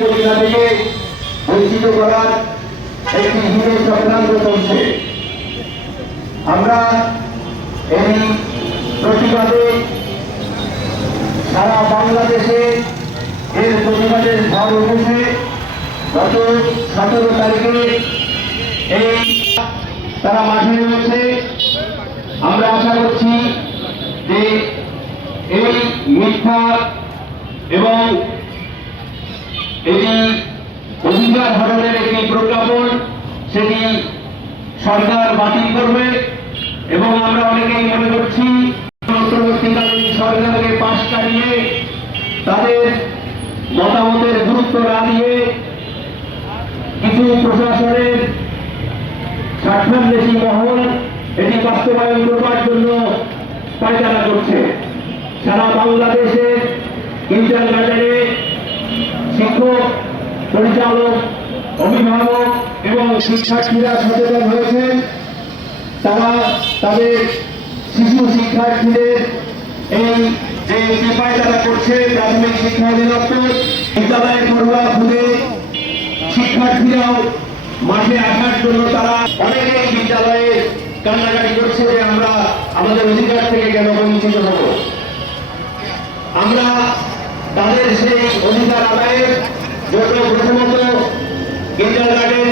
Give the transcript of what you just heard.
পরিণা থেকে বঞ্চিত করার একটি হিংস্র চক্রান্ত চলছে। আমরা এই প্রতিবাদে সারা বাংলাদেশে এর প্রতিবাদের ঝড় উঠেছে। গত 17 তারিখে এই তারা মাঠে নেমেছে। আমরা আশা করছি যে এই মিথ্যা এবং এটি অধিকার হরণের একটি প্রজ্ঞাপন সেটি সরকার বাতিল করবে এবং আমরা অনেকেই মনে করছি অন্তর্বর্তীকালীন সরকারকে পাশ কাটিয়ে তাদের মতামতের গুরুত্ব না দিয়ে কিছু প্রশাসনের স্বার্থান্বেষী মহল এটি বাস্তবায়ন করবার জন্য পায়তারা করছে। সারা বাংলাদেশের ইন্টারনেটে শিক্ষক, পরিচালক, অভিভাবক এবং শিক্ষার্থীরা সচেতন হয়েছেন। তারা তাদের শিশু শিক্ষার্থীদের এই যে পায়তারা করছে প্রাথমিক শিক্ষা অধিদপ্তর, বিদ্যালয়ে পড়ুয়া খুঁজে শিক্ষার্থীরাও মাঠে আসার জন্য তারা অনেকেই বিদ্যালয়ে কান্নাকাটি করছে যে আমরা আমাদের অধিকার থেকে কেন বঞ্চিত হব। আমরা তাদের সেই অধিকার আদায়ের জন্য প্রথমত কিন্ডারগার্টেন